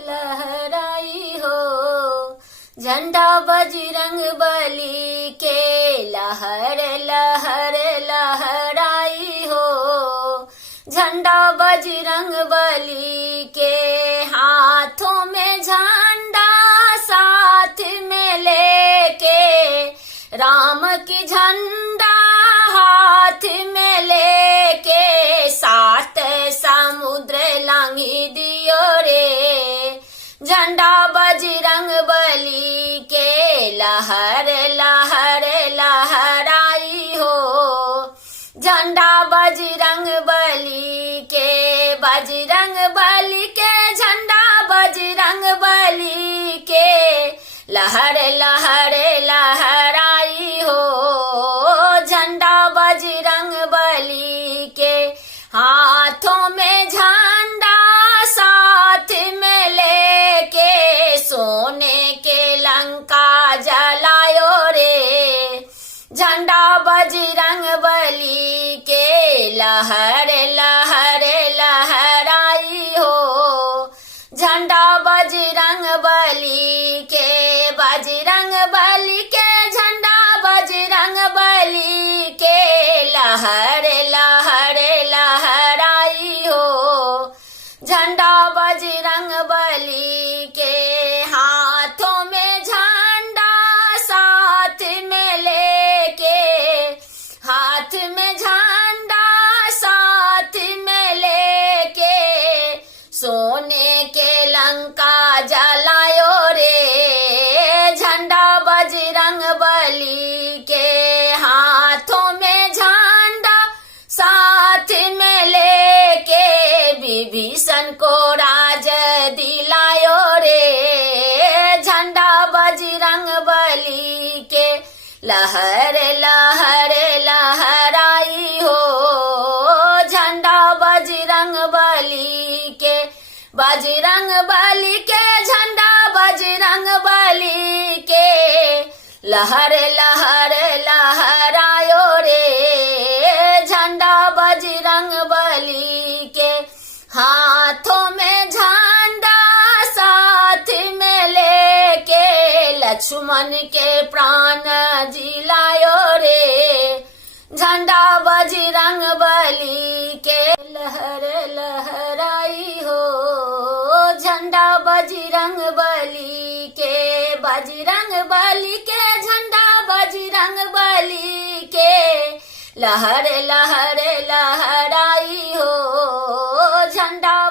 लहराई हो। झंडा बजरंग बली के लहर लहर लहराई हो। झंडा बजरंग बली के हाथों में झंडा साथ में लेके, राम की झंडा हाथ में लेके, सात समुद्र लांघी दियो रे। झंडा बजरंग बली के लहर लहर लहराई हो। झंडा बजरंग बली के, बजरंग बली के झंडा बजरंग बली के लहर लहर लहराई हो। झंडा बजरंग बली के हाथों में झंडा साथ में लेके, सोने के लंका जलायो रे। झंडा बजरंग बली के लहर लहर लहराई हो। झंडा बजरंग बली के, बजरंग बली के झंडा बजरंग बली के लहर लहर लहराई हो। झंडा बजरंग बली के हाथों में झंडा साथ में लेके, हाथ में झंडा साथ में लेके, सोने के लंका जलायो रे। झंडा बजरंग बली के हाथों में झंडा साथ में लेके, विभीषण को राज दिलायो रे। झंडा बजरंग बली के लहर लहर लहराई हो। झंडा बजरंग बली के, बजरंग बली के झंडा बजरंग बली के लहर लहर लहरायो रे। झंडा बजरंग बली के हाथों में झंडा साथ में लेके, लक्ष्मण के प्राण जिलायो रे। झंडा बजरंग बली के लहर लहराई हो। झंडा बजरंग बली के, बजरंग बली के झंडा बजरंग बली के लहर लहर लहराई हो। झंडा